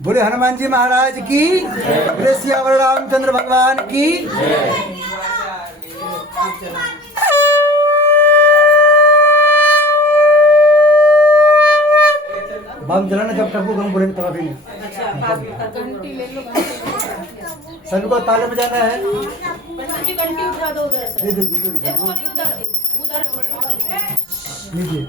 बोले हनुमान जी महाराज की, बोले सियावर रामचंद्र भगवान की। बम जलाना जब टप्पू गम बोलेंगे तब अभी नहीं। सभी को ताले बजाना है। घंटी उठा दो उधर से। लीजिए।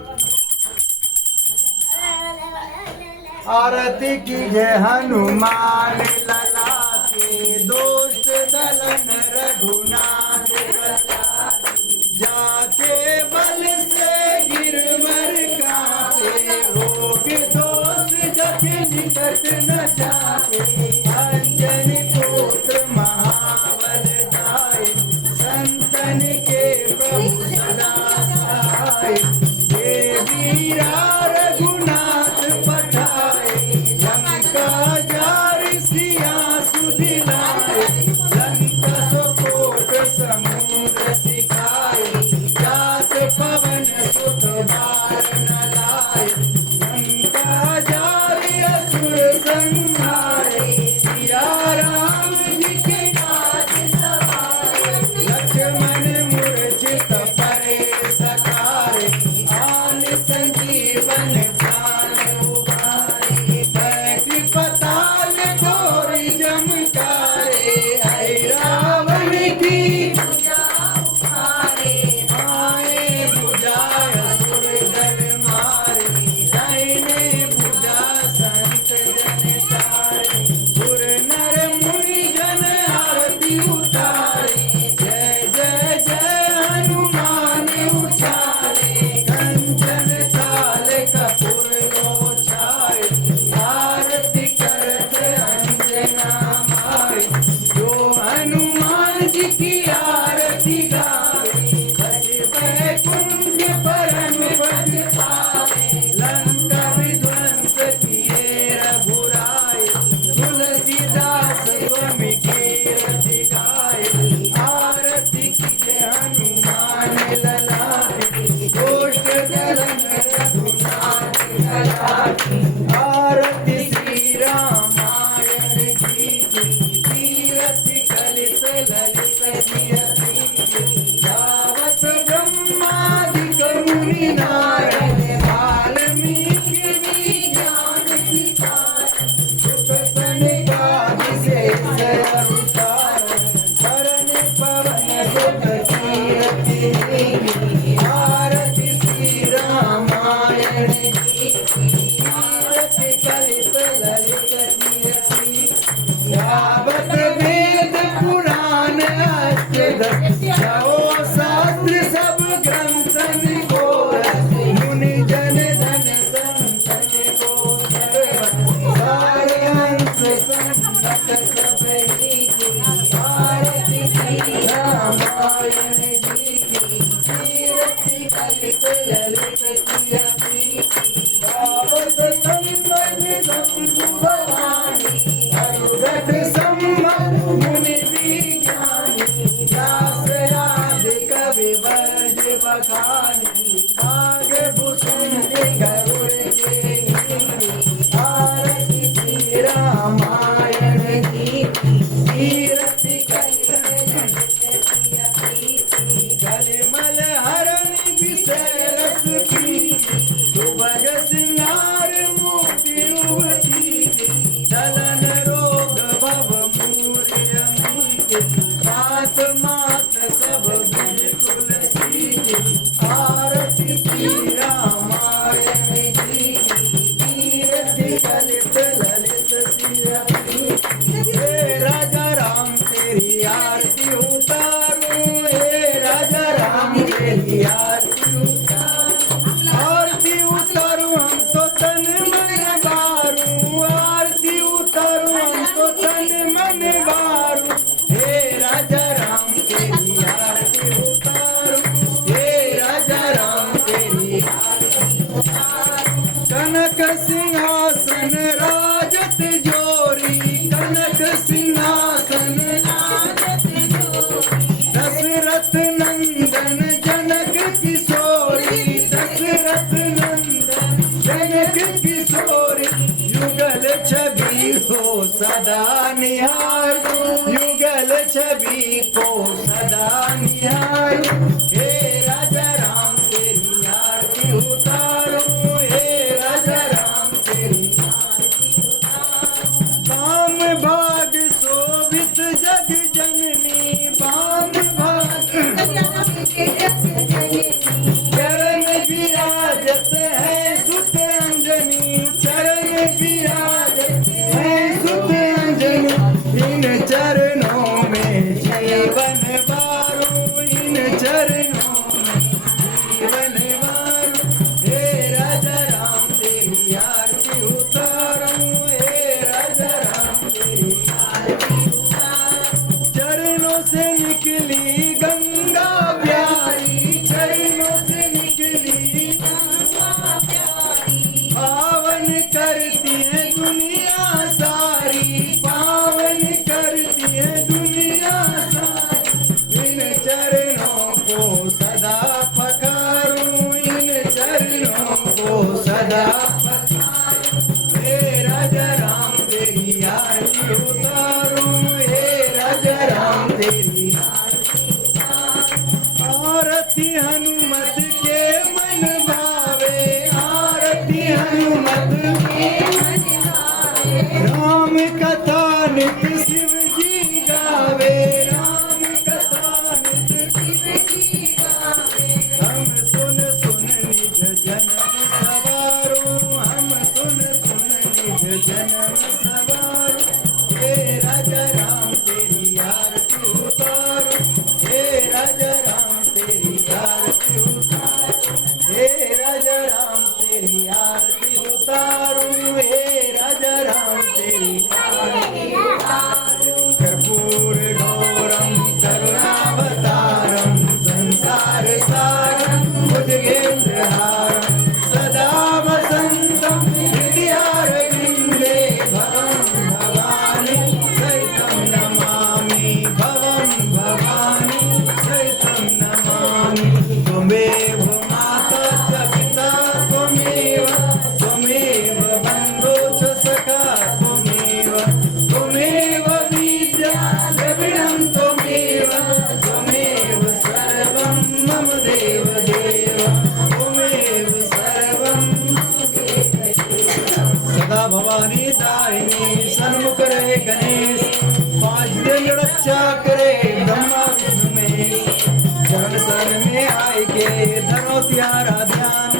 आरती की जय हनुमान लला के, दोस्त दलन रघुनाथ जाके बल से गिरवर कापे, रोग दोष जग निकट न जाके, अंजनी पुत्र महाबल गाय, संतन के प्रभु सदा सहाय, हे वीरा रघुनाथ पठाए, लंका जारि सिया सुधिलाए, लंका सोकोट समुद्र सिखाए, जात पवन सुत बार न लाए, लंका जारि असुर संहारे, सिया राम जी के काज सवारे, लक्ष्मण मूर्छित परे सकारे, आन संजीवन प्राण उबारे, बैठ पताल घोरी जमकारे, ऐ रावण की आए बुझाय असुर दल मारे, दाहिने भुजा संत जन तारे, सुर नर मुनि जन आरती उतारे, जय जय जय हनुमान उचारे, कंचन थाल कपूर लोचाए, आरती करत अंजना माय, जो हनुमान जी की आरती गावे, बस बैकुंठ परम पद पावे, लंका विध्वंस किए रघुराय, तुलसीदास स्वामी की रति गाय, आरती कीजे हनुमान लला की, गोष्ठ दलन रघुनाथ लला की, आरती श्री रामायण जी की, कीरति कलित ललित सियति की, गावत ब्रह्मादिक मुनि नारद, वाल्मीकि विज्ञान विचार, सुख सनिपात शेष अवतार, वरण पवन सुत कीरति की, आरती श्री रामायण जी की, कीरति कलित ललित सियति, गावत वेद पुराण अष्टदश, गाओ शास्त्र सब ग्रंथन को, मुनि जन धन संतन को, सारे अंश संतत सब कीजिए, आरती श्री रामायण जी की, कीरति कलित ललित सियति, गावत संबंध शंभु भवानी, अनुरठ संबंध मुनि विज्ञानी, व्यास आदि कवि वर्ज बखानी, आगे भूषण गरुड़ के नीति, आरती श्री रामायण जी की, कीरति कलित ललित सियति, कलिमल हरण विषय रस की, सुभग सिंगार मोती उठी, दलन रोग भव मूर्य मीके, मात मात सब बिल्कुल सीके, आरती श्री रामायण जी की, कीरति कलित ललित सियति, हे राजा राम तेरी आरती उतारूं, हे राजा राम तेरी आरती उतारूं, आरती उतारूं हम तो तन मन बारूं, आरती उतारूं हम तो तन मन बारूं, हे राजा राम तेरी को सदा निहारूं, युगल छवि को सदा निहारूं। हे राजा राम तेरी आरती उतारूं, हे राजा राम तेरी आरती उतारूं। बाम भाग शोभित जग जननी, बाम भाग चरण विराजत है सुत अंजनी, चरण विराजत है सुत अंजनी। इन चरणों में जीवन बारू, इन चरणों में जीवन बारू। हे राजा राम तेरी आरती उतारूं, हे राजा राम तेरी आरती उतारूं। चरणों से निकली गंगा प्यारी, चरणों से निकली गंगा प्यारी। पावन करती है दुनिया सारी, पावन करती है दुनिया सारी। इन चरणों को सदा पखारूं, इन चरणों को सदा पखारूं। हे राजा राम तेरी आरती उतारूं, हे राजा राम तेरी आरती उतारूं। आरती हनुमत के मन भावे, आरती हनुमत के मन भावे। राम कथा नित्य शिव जी गावे, राम कथा नित्य शिव जी गावे। हम सुन सुन निज जन्म सवारूं, हम सुन सुन निज जन्म सवारूं। हे राजा राम तेरी आरती उतारूं, हे राजा राम तेरी आरती उतारूं। हे राजा राम तेरी आरती उतारूं, हे राजा राम तेरी आरती उतारूं। कर्पूर गौरम करुणावतारम, संसार सारम भुजगेन्द्रहारम, सदा वसंतम हृदयारविन्दे भवं भवानी सहितं नमामि, भवं भवानी सहितं नमामि। त्वमेव माता च पिता त्वमेव, त्वमेव बन्धो च सखा त्वमेव, त्वमेव विद्या द्रविणं त्वमेव, त्वमेव सर्वं मम देव देव, त्वमेव सर्वं सदा भवानी दायिनी, सन्मुख रहे गणेश, 5 दिन रक्षा करे ब्रह्मा विष्णु महेश। शरण शरण में आए के धरो त्यारा ध्यान,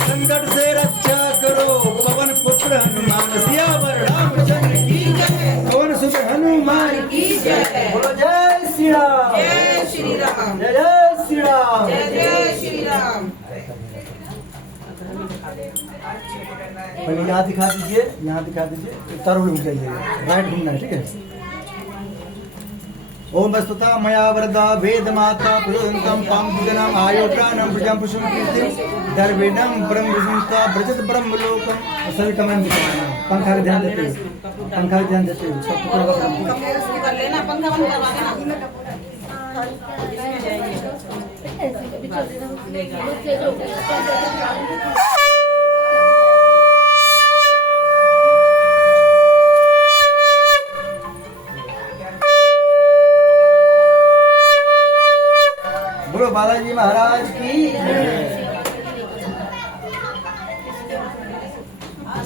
संकट से रक्षा करो पवन पुत्र हनुमान। सियावर रामचंद्र की जय, पवन सुत हनुमान की जय। बोलो जय श्री राम, जय श्री राम, जय जय श्री राम। जय जय श्री राम। पहले यहाँ दिखा दीजिए, यहाँ दिखा दीजिए, तरुण घूम जाइए, राइट घूमना है, ठीक है। ओम वस्तुता मया वरदा वेद माता पुरुषोत्तम पामजनम आयो प्राणम प्रजम पुष्पम कीर्तिम दर्विणम परम विष्णुता ब्रजत ब्रह्म लोकम। सभी कमेंट दिखाना, पंखा का ध्यान देते हुए, पंखा का ध्यान देते हुए सब पूरा कर लेना, पंखा बंद करवा देना। बोलो बालाजी महाराज की।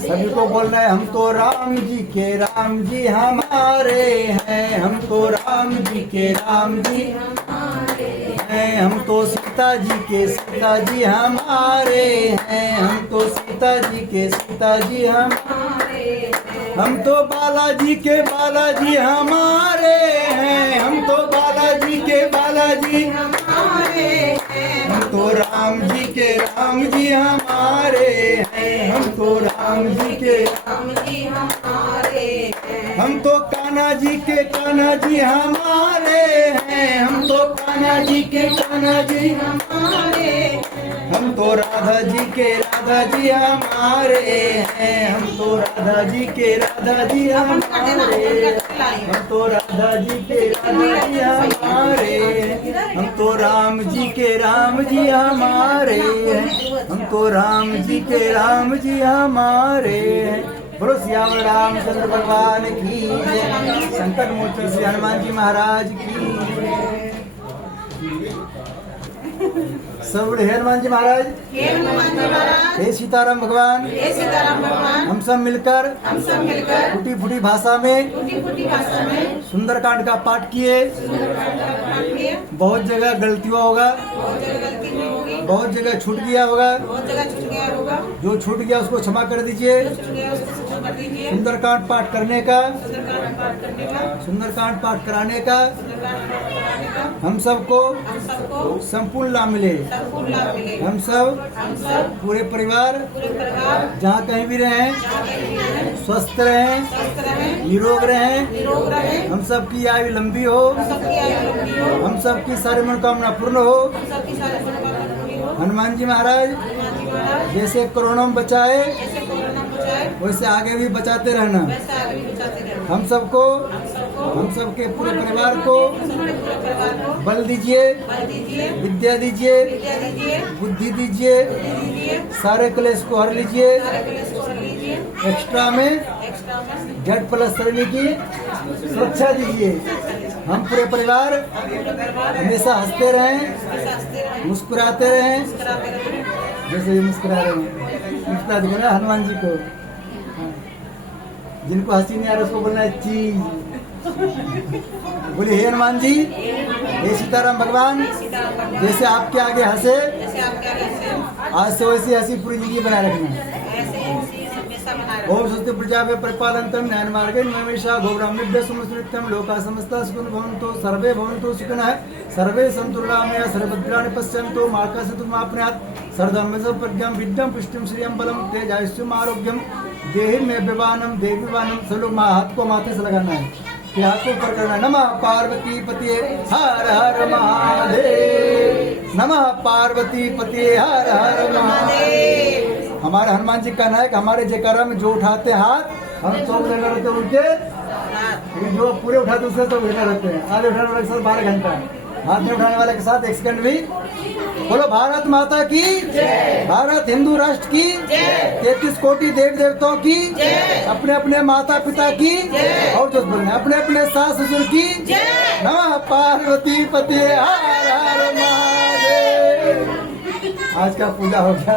सभी को बोलना है, हम तो राम जी के राम जी हमारे हैं, हम तो राम जी के राम जी हमारे हैं, हम तो सीता जी के सीता जी हमारे हैं, हम तो सीता जी के सीता जी हमारे हैं, हम तो बालाजी के बालाजी हमारे हैं, हम तो बालाजी के बालाजी हमारे हैं, हम तो राम जी के राम जी हमारे हैं, हम तो राम जी के राम जी हमारे हैं, हम तो कान्हा जी के कान्हा जी हमारे हैं, हम तो कान्हा जी के कान्हा जी हमारे हैं, हम तो राधा जी के राधा जी हमारे हैं, हम तो राधा जी के राधा जी हमारे, हम तो राधा जी के राधा जी हमारे, हम तो राम जी के राम जी हमारे, हम तो राम जी के राम जी हमारे। बोलो सियावर रामचंद्र भगवान की जय। संकट मोचन श्री हनुमान जी महाराज की जय। सब बोले, हे हनुमान जी महाराज, हे हनुमान जी महाराज, हे सीताराम भगवान, हे सीताराम भगवान, हम सब मिलकर फूटी फूटी भाषा में फूटी भाषा में सुंदरकांड का पाठ किए। पाठ किए। बहुत जगह गलती हुआ होगा, बहुत जगह गलती हुई होगी, बहुत जगह छूट गया होगा। बहुत जगह छूट गया होगा। जो छूट गया उसको क्षमा कर दीजिए। जो छूट गया उसको क्षमा कर दीजिए। सुंदरकांड पाठ करने का, सुंदरकांड पाठ करने का, सुंदरकांड पाठ कराने का सुंदरकांड पाठ कराने का हम सबको हम सबको संपूर्ण लाभ मिले। संपूर्ण लाभ मिले। हम सब पूरे परिवार पूरे परिवार जहाँ कहीं भी रहें जहाँ कहीं भी रहें, स्वस्थ रहें, स्वस्थ रहें, निरोग रहें। निरोग रहें, हम सबकी आयु लंबी हो, सबकी आयु लंबी हो, हम सबकी सारी मनोकामना पूर्ण हो। हम सबकी सारी मनोकामना पूरी हो। हनुमान जी महाराज हनुमान जी महाराज जैसे कोरोना में बचाए, जैसे कोरोना बचाए, वैसे आगे भी बचाते रहना। वैसे आगे भी बचाते रहें। हम सबको, हम सबको, हम सबके पूरे परिवार को सबके पूरे परिवार को बल दीजिए, बल दीजिए, विद्या दीजिए, विद्या दीजिए, बुद्धि दीजिए, बुद्धि दीजिए, सारे क्लेश को हर लीजिए। सारे क्लेश को हर लीजिए। एक्स्ट्रा में एक्स्ट्रा में जट प्लस शरीर की सुरक्षा दीजिए। हम पूरे परिवार पूरे परिवार हमेशा हंसते रहें, हमेशा हंसते रहें, मुस्कुराते रहें। मुस्कुराते रहें। जैसे ये मुस्कुरा रहे हैं, मुस्कुरा दिखो ना हनुमान जी को। हाँ। जिनको हंसी नहीं आ रहा उसको बोलना है चीज। बोले, हे हनुमान जी, हे सीताराम भगवान, सीताराम भगवान, जैसे आपके आगे हंसे, जैसे आपके आगे से आज से वैसी हंसी पूरी जिंदगी बनाए रखना। ऐसे ही हमेशा बनाए रखें। ओम स्वस्ति प्रजाभ्यः परिपालयन्तं न्यायेन मार्गेण नियमेषा गोब्राह्मणेभ्यः सुमस्कृत्यं लोकाः समस्ताः सुखिनो भवन्तु सर्वे भवन्तु सुखिनः सर्वे सन्तु निरामया सर्वभद्राणि पश्यन्तु मा कश्चित् माप्नुयात् सर्वधर्मस्य प्रज्ञां विद्यां पुष्टिं श्रियं बलं तेजस्विम् आरोग्यं देहि मे विवानम देवी वानम। सब लोग हाथ को माथे से लगाना है, फिर हाथ को ऊपर करना है। नमः पार्वती पतिये हर हर महादेव, नमः पार्वती पतिये हर हर महादेव। हमारे हनुमान जी का नायक हमारे जयकारा में जो उठाते हाथ, हम तो उठे रहते हैं उनके, जो पूरे उठाते उससे तो उठे रहते हैं। आधे उठाने वाले के साथ 12 घंटा, हाथ में उठाने वाले के साथ 1 सेकंड भी। बोलो भारत माता की जय, भारत हिंदू राष्ट्र की जय, 33 कोटि देवी देवताओं की जय, अपने अपने माता पिता की जय, और जो बोलना अपने अपने सास ससुर की जय। नमः पार्वती पति हर हर महादेव। आज का पूजा हो गया।